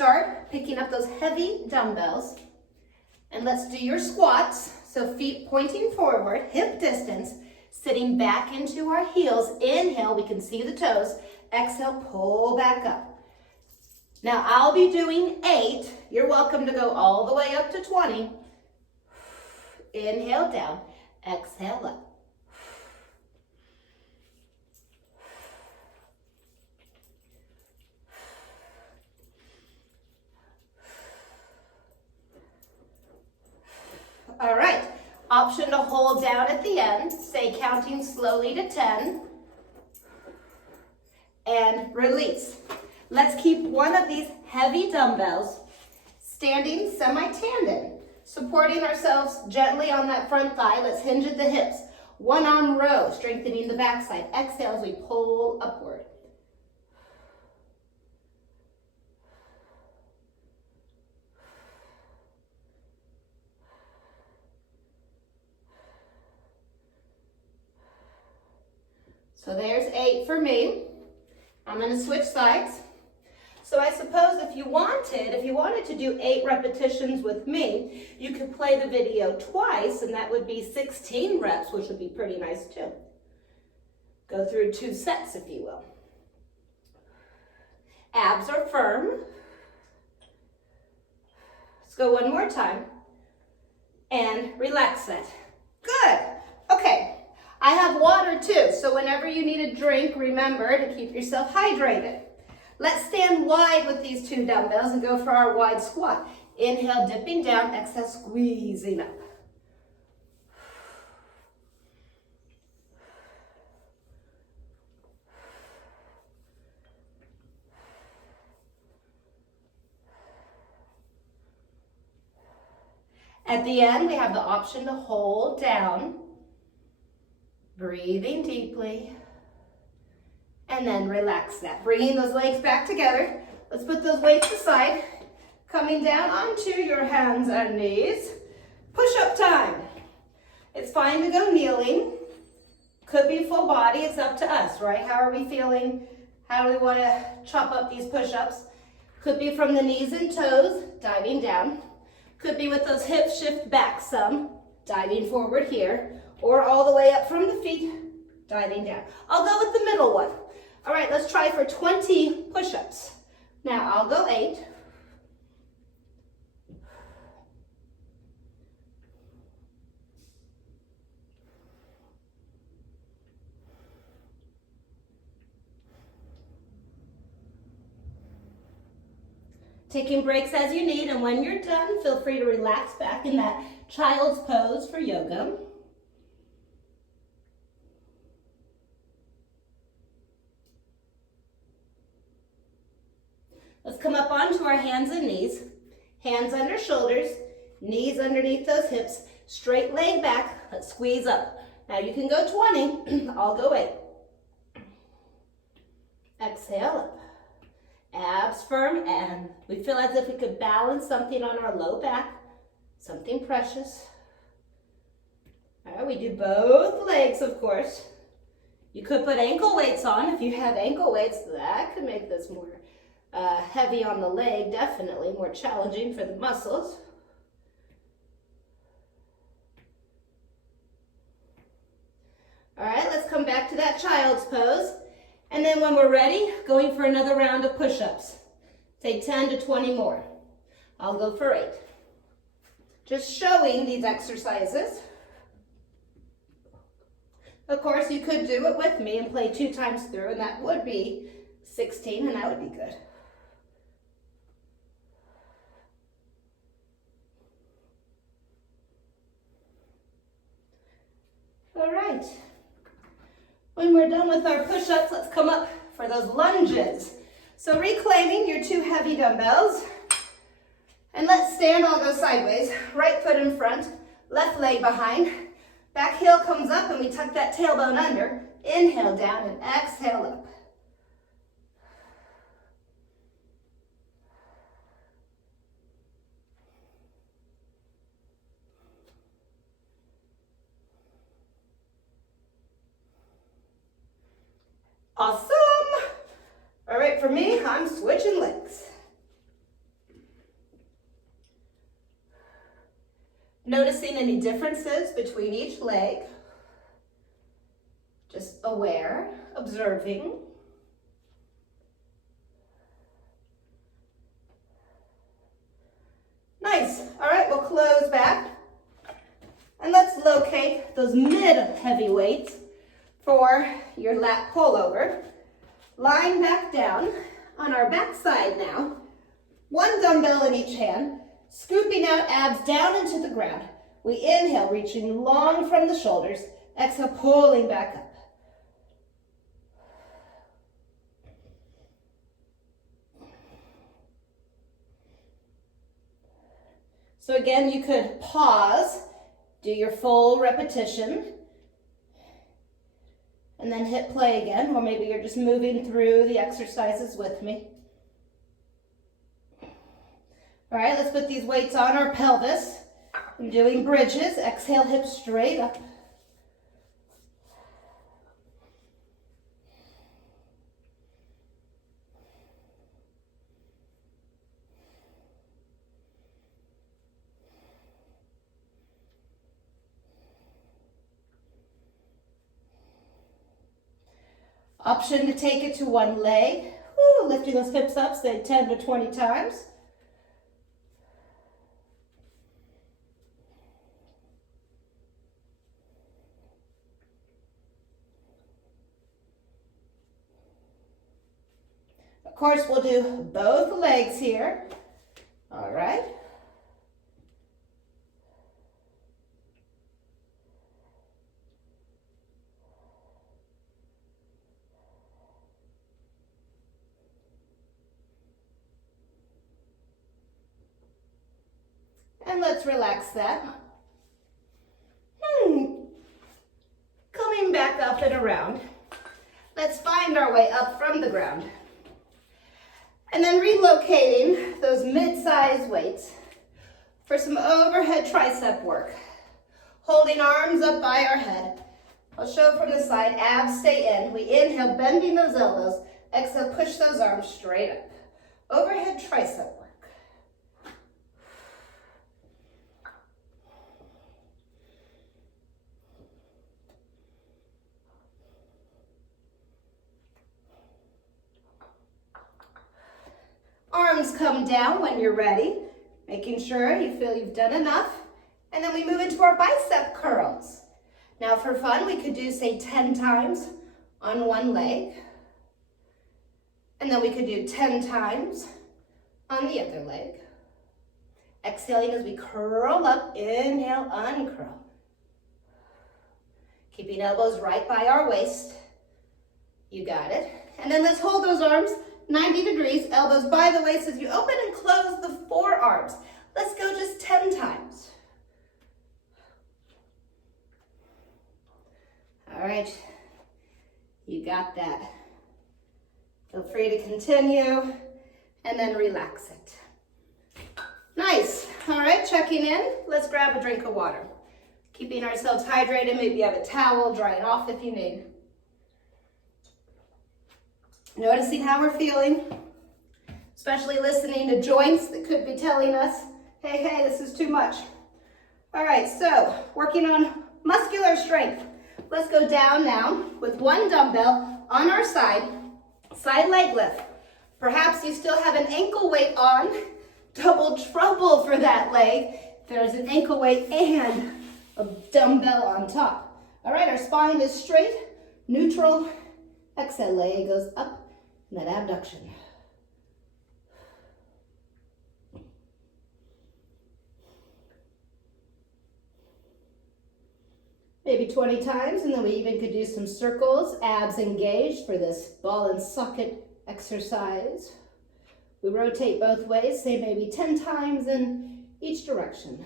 start picking up those heavy dumbbells and let's do your squats. So feet pointing forward, hip distance, sitting back into our heels. Inhale, we can see the toes. Exhale, pull back up. Now I'll be doing 8. You're welcome to go all the way up to 20. Inhale down, exhale up. All right, option to hold down at the end, say counting slowly to 10, and release. Let's keep one of these heavy dumbbells standing semi-tandem, supporting ourselves gently on that front thigh. Let's hinge at the hips. One arm row, strengthening the backside. Exhale as we pull upward. So there's 8 for me. I'm going to switch sides. So I suppose if you wanted to do 8 repetitions with me, you could play the video twice, and that would be 16 reps, which would be pretty nice too. Go through 2 sets, if you will. Abs are firm. Let's go one more time. And relax that. Good. Okay. I have water too, so whenever you need a drink, remember to keep yourself hydrated. Let's stand wide with these 2 dumbbells and go for our wide squat. Inhale, dipping down, exhale, squeezing up. At the end, we have the option to hold down, breathing deeply. And then relax that. Bringing those legs back together. Let's put those weights aside. Coming down onto your hands and knees. Push-up time. It's fine to go kneeling. Could be full body. It's up to us, right? How are we feeling? How do we want to chop up these push-ups? Could be from the knees and toes, diving down. Could be with those hips shift back some, diving forward here. Or all the way up from the feet, diving down. I'll go with the middle one. All right, let's try for 20 push-ups. Now, I'll go 8. Taking breaks as you need, and when you're done, feel free to relax back in that child's pose for yoga. Let's come up onto our hands and knees. Hands under shoulders, knees underneath those hips, straight leg back. Let's squeeze up. Now you can go 20, I'll go 8. Exhale up. Abs firm, and we feel as if we could balance something on our low back, something precious. All right, we do both legs, of course. You could put ankle weights on. If you have ankle weights, that could make this more heavy on the leg, definitely more challenging for the muscles. All right, let's come back to that child's pose. And then when we're ready, going for another round of push-ups. Say 10 to 20 more. I'll go for 8. Just showing these exercises. Of course, you could do it with me and play 2 times through, and that would be 16, and that would be good. All right. When we're done with our push-ups, let's come up for those lunges. So reclaiming your 2 heavy dumbbells, and let's stand, I'll go sideways. Right foot in front, left leg behind. Back heel comes up and we tuck that tailbone under. Inhale down and exhale up. Awesome. All right, for me, I'm switching legs. Noticing any differences between each leg. Just aware, observing. Nice. All right, we'll close back. And let's locate those mid-heavy weights for your lat pullover. Lying back down on our back side now. One dumbbell in each hand, scooping out abs down into the ground. We inhale, reaching long from the shoulders. Exhale, pulling back up. So again, you could pause, do your full repetition, and then hit play again, or maybe you're just moving through the exercises with me. All right, let's put these weights on our pelvis. I'm doing bridges. Exhale, hips straight up. Option to take it to one leg. Woo, lifting those hips up, say 10 to 20 times. Of course, we'll do both legs here. All right. And let's relax that. Coming back up and around. Let's find our way up from the ground. And then relocating those mid-size weights for some overhead tricep work. Holding arms up by our head. I'll show from the side, abs stay in. We inhale, bending those elbows. Exhale, push those arms straight up. Overhead tricep work. Arms come down when you're ready, making sure you feel you've done enough. And then we move into our bicep curls. Now for fun, we could do, say, 10 times on one leg. And then we could do 10 times on the other leg. Exhaling as we curl up, inhale, uncurl. Keeping elbows right by our waist. You got it. And then let's hold those arms 90 degrees, elbows by the waist as you open and close the forearms. Let's go just 10 times. All right, you got that. Feel free to continue and then relax it. Nice. All right, checking in. Let's grab a drink of water. Keeping ourselves hydrated. Maybe you have a towel, dry it off if you need. Noticing how we're feeling, especially listening to joints that could be telling us, hey, this is too much. All right, so working on muscular strength. Let's go down now with one dumbbell on our side leg lift. Perhaps you still have an ankle weight on, double trouble for that leg. There's an ankle weight and a dumbbell on top. All right, our spine is straight, neutral. Exhale, leg goes up, and that abduction. Maybe 20 times, and then we even could do some circles, abs engaged for this ball and socket exercise. We rotate both ways, say maybe 10 times in each direction.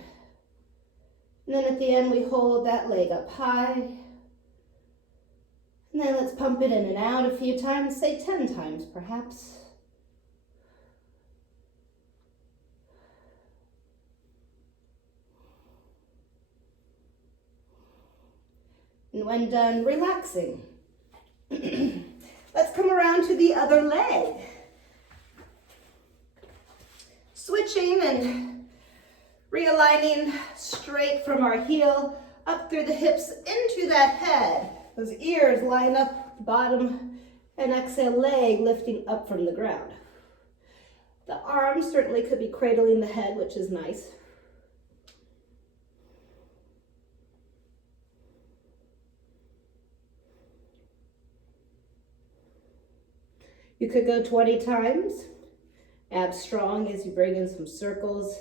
And then at the end, we hold that leg up high. And then let's pump it in and out a few times, say 10 times perhaps. And when done, relaxing. Let's come around to the other leg. Switching and Realigning straight from our heel up through the hips into that head. Those ears line up, bottom, and exhale, leg lifting up from the ground. The arms certainly could be cradling the head, which is nice. You could go 20 times. Abs strong as you bring in some circles,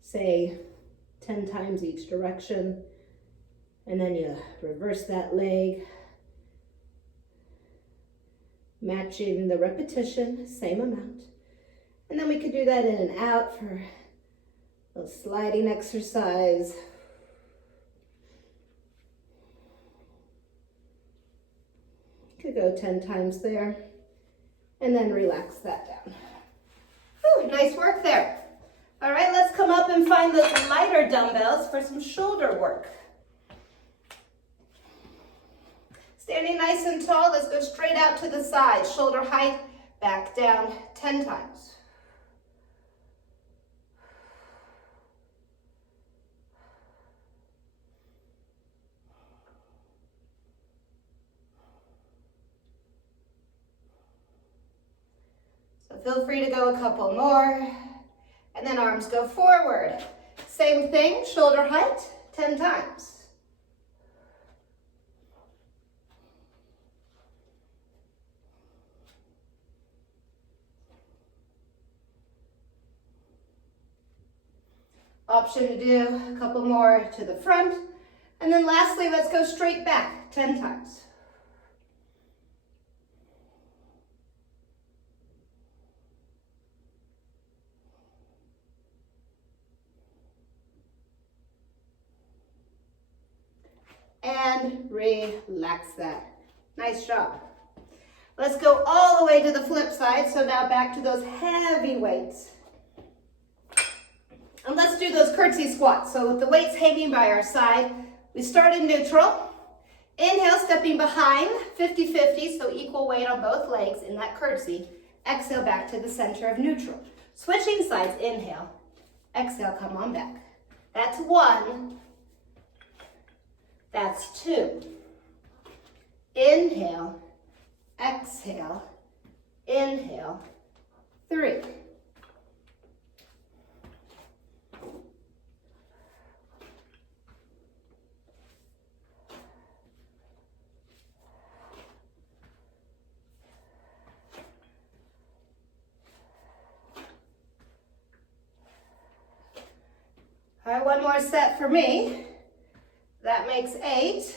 say 10 times each direction. And then you reverse that leg, matching the repetition, same amount. And then we could do that in and out for a sliding exercise. Could go 10 times there, and then relax that down. Whew, nice work there. All right, let's come up and find those lighter dumbbells for some shoulder work. Standing nice and tall, let's go straight out to the side, shoulder height, back down 10 times. So feel free to go a couple more, and then arms go forward. Same thing, shoulder height, 10 times. Option to do a couple more to the front. And then lastly, let's go straight back 10 times. And relax that. Nice job. Let's go all the way to the flip side. So now back to those heavy weights. And let's do those curtsy squats. So with the weights hanging by our side, we start in neutral. Inhale, stepping behind, 50-50, so equal weight on both legs in that curtsy. Exhale, back to the center of neutral. Switching sides, inhale. Exhale, come on back. That's 1. That's 2. Inhale, exhale, inhale, 3. All right, one more set for me. That makes 8.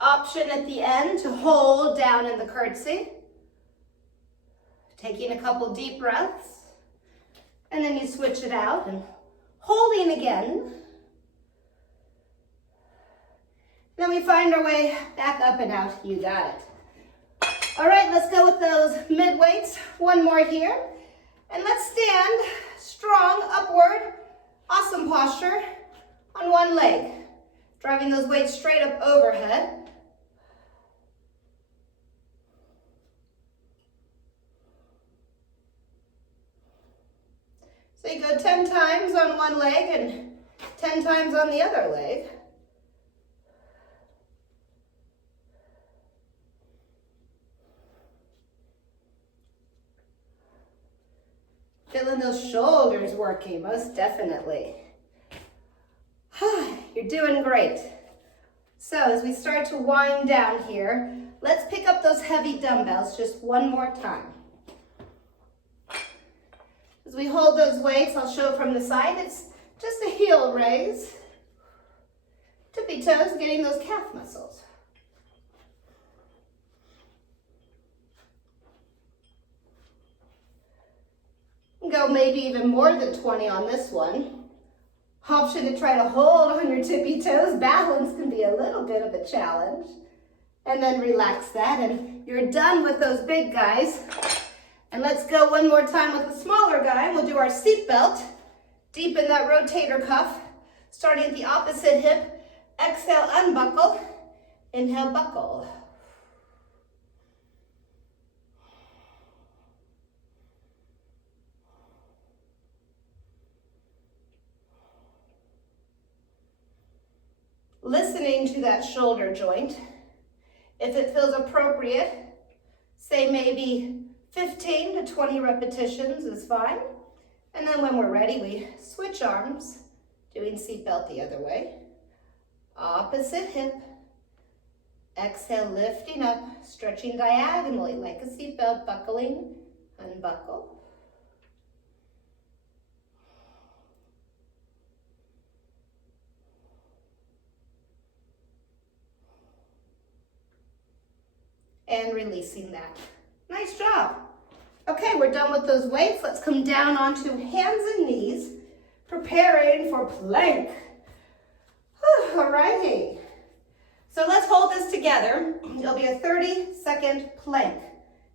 Option at the end to hold down in the curtsy. Taking a couple deep breaths. And then you switch it out and holding again. Then we find our way back up and out. You got it. All right, let's go with those mid weights. One more here. And let's stand strong, upward. Awesome posture on one leg. Driving those weights straight up overhead. So you go 10 times on one leg and 10 times on the other leg. Feeling those shoulders working, most definitely. You're doing great. So as we start to wind down here, let's pick up those heavy dumbbells just one more time. As we hold those weights, I'll show from the side, it's just a heel raise. Tippy toes, getting those calf muscles. Go maybe even more than 20 on this one. Option to try to hold on your tippy toes. Balance can be a little bit of a challenge. And then relax that, and you're done with those big guys. And let's go one more time with the smaller guy. We'll do our seat belt. Deepen that rotator cuff. Starting at the opposite hip. Exhale, unbuckle. Inhale, buckle. listening to that shoulder joint. If it feels appropriate, say maybe 15 to 20 repetitions is fine. And then when we're ready, we switch arms, doing seatbelt the other way. Opposite hip. Exhale, lifting up, stretching diagonally like a seatbelt, buckling, unbuckle. And releasing that. Nice job. Okay, we're done with those weights. Let's come down onto hands and knees, preparing for plank. All righty. So let's hold this together. It'll be a 30-second plank.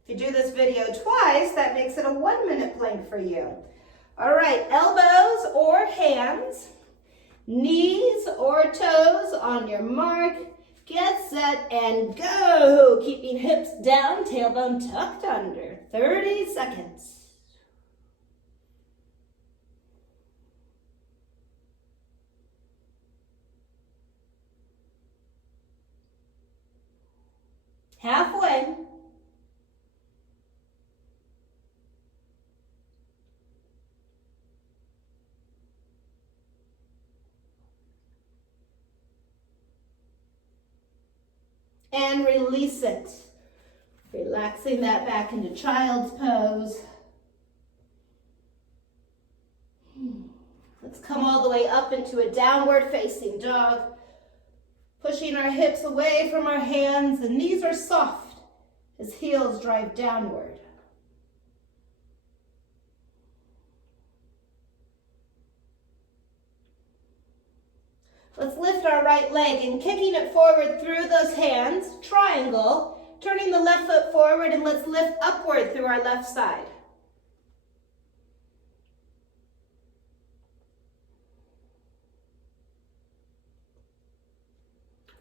If you do this video twice, that makes it a 1-minute plank for you. All right, elbows or hands, knees or toes on your mark. Get set and go. Keeping hips down, tailbone tucked under. 30 seconds. Halfway. And release it. Relaxing that back into child's pose. Let's come all the way up into a downward facing dog. Pushing our hips away from our hands. The knees are soft as heels drive downward. Let's lift our right leg and kicking it forward through those hands, triangle, turning the left foot forward, and let's lift upward through our left side.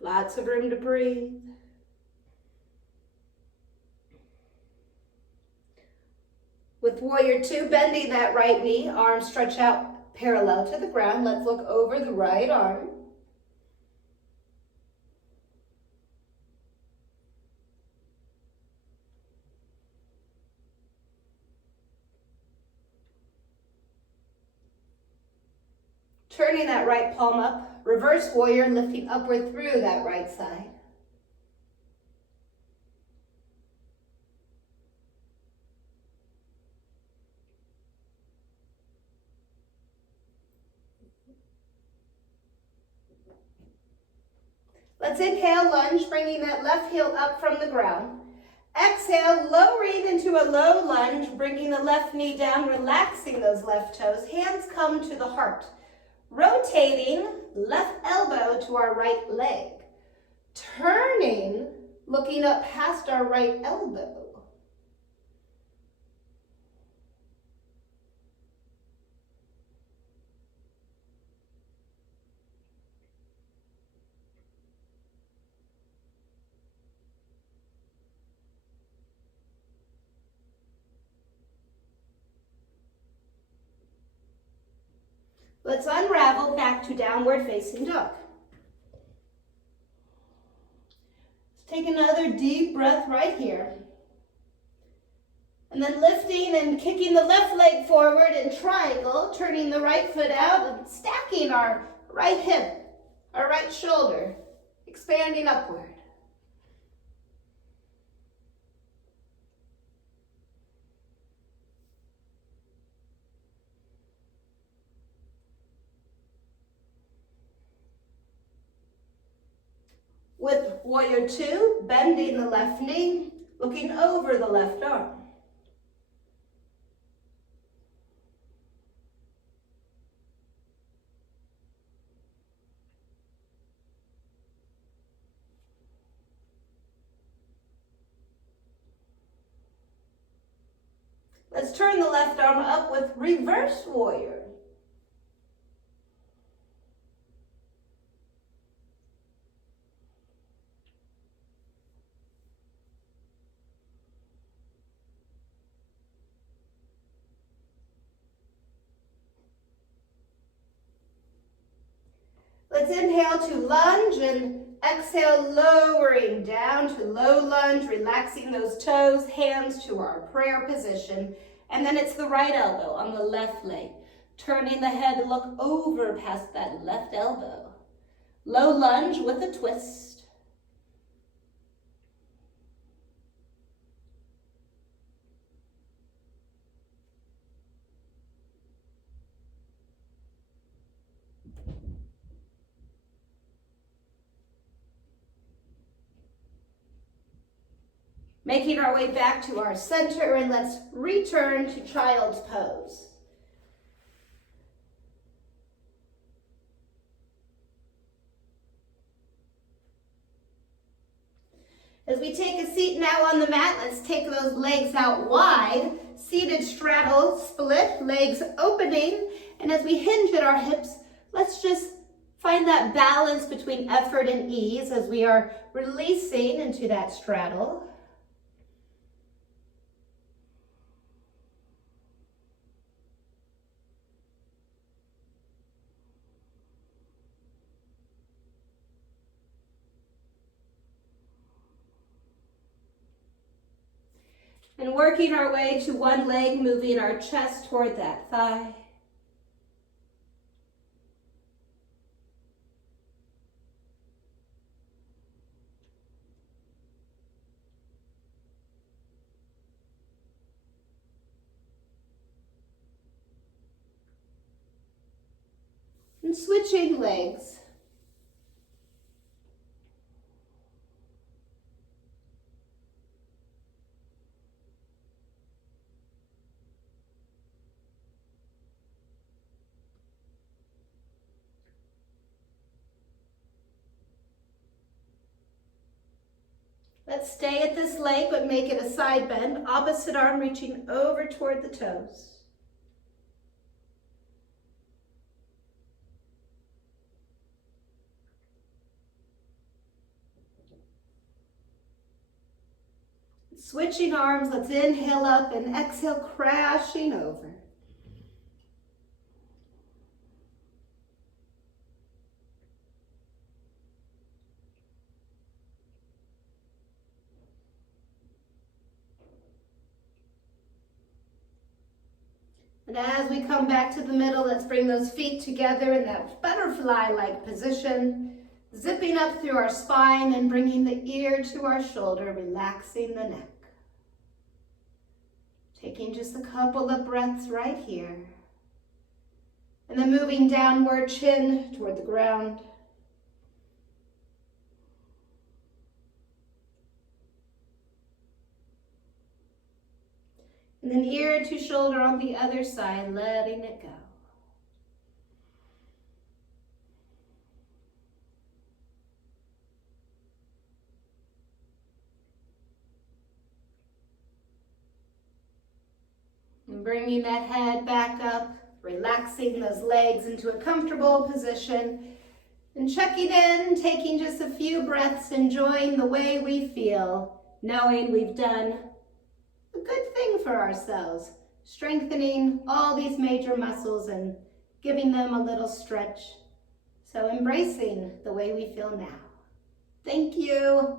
Lots of room to breathe. With warrior two, bending that right knee, arms stretch out parallel to the ground. Let's look over the right arm. Turning that right palm up, reverse warrior, lifting upward through that right side. Let's inhale, lunge, bringing that left heel up from the ground. Exhale, lowering into a low lunge, bringing the left knee down, relaxing those left toes. Hands come to the heart. Rotating left elbow to our right leg. Turning, looking up past our right elbow. Let's unravel back to downward facing dog. Let's take another deep breath right here. And then lifting and kicking the left leg forward in triangle, turning the right foot out and stacking our right hip, our right shoulder, expanding upward. With warrior two, bending the left knee, looking over the left arm. Let's turn the left arm up with reverse warrior. Let's inhale to lunge and exhale, lowering down to low lunge, relaxing those toes, hands to our prayer position. And then it's the right elbow on the left leg. Turning the head to look over past that left elbow. Low lunge with a twist. Making our way back to our center, and let's return to child's pose. As we take a seat now on the mat, let's take those legs out wide. Seated straddle, split, legs opening. And as we hinge at our hips, let's just find that balance between effort and ease as we are releasing into that straddle. And working our way to one leg, moving our chest toward that thigh. And switching legs. Let's stay at this leg, but make it a side bend. Opposite arm reaching over toward the toes. Switching arms, let's inhale up and exhale, crashing over. And as we come back to the middle, let's bring those feet together in that butterfly-like position, zipping up through our spine and bringing the ear to our shoulder, relaxing the neck. Taking just a couple of breaths right here. And then moving downward, chin toward the ground. And then ear to shoulder on the other side, letting it go. And bringing that head back up, relaxing those legs into a comfortable position. And checking in, taking just a few breaths, enjoying the way we feel, knowing we've done a good thing for ourselves, strengthening all these major muscles and giving them a little stretch. So embracing the way we feel now. Thank you.